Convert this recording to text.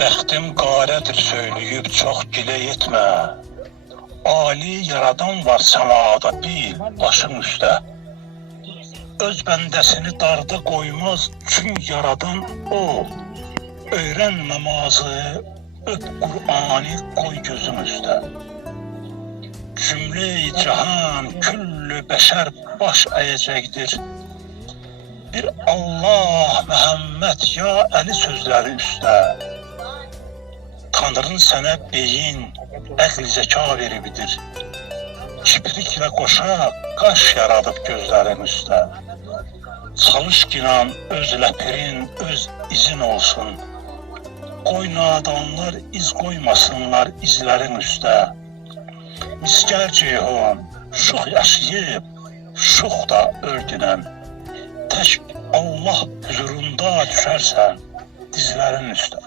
Bəxtim qarədir söyləyib çox gilə etmə. Ali yaradan var səmada bil başın üstə. Öz bəndəsini darda qoymaz çünki yaradan o. Öyrən namazı, öp Qur'anı qoy gözün üstə. Cümle-i cahan, küllü bəşər baş əyəcəkdir. Bir Allah, Məhəmməd, ya Əli sözləri üstə. Tanrın sənə beyin, əql zəka veribidir. Kipriklə qoşa qaş yaradıb gözlərin üstə. Çalış ginan öz ləpirin, öz izin olsun. Qoy nadanlar iz qoymasınlar izlərin üstə. Miskər ceyhun, şux yaşayıb, şux da öldünən. Tək Allah huzurunda düşərsən dizlərin üstə.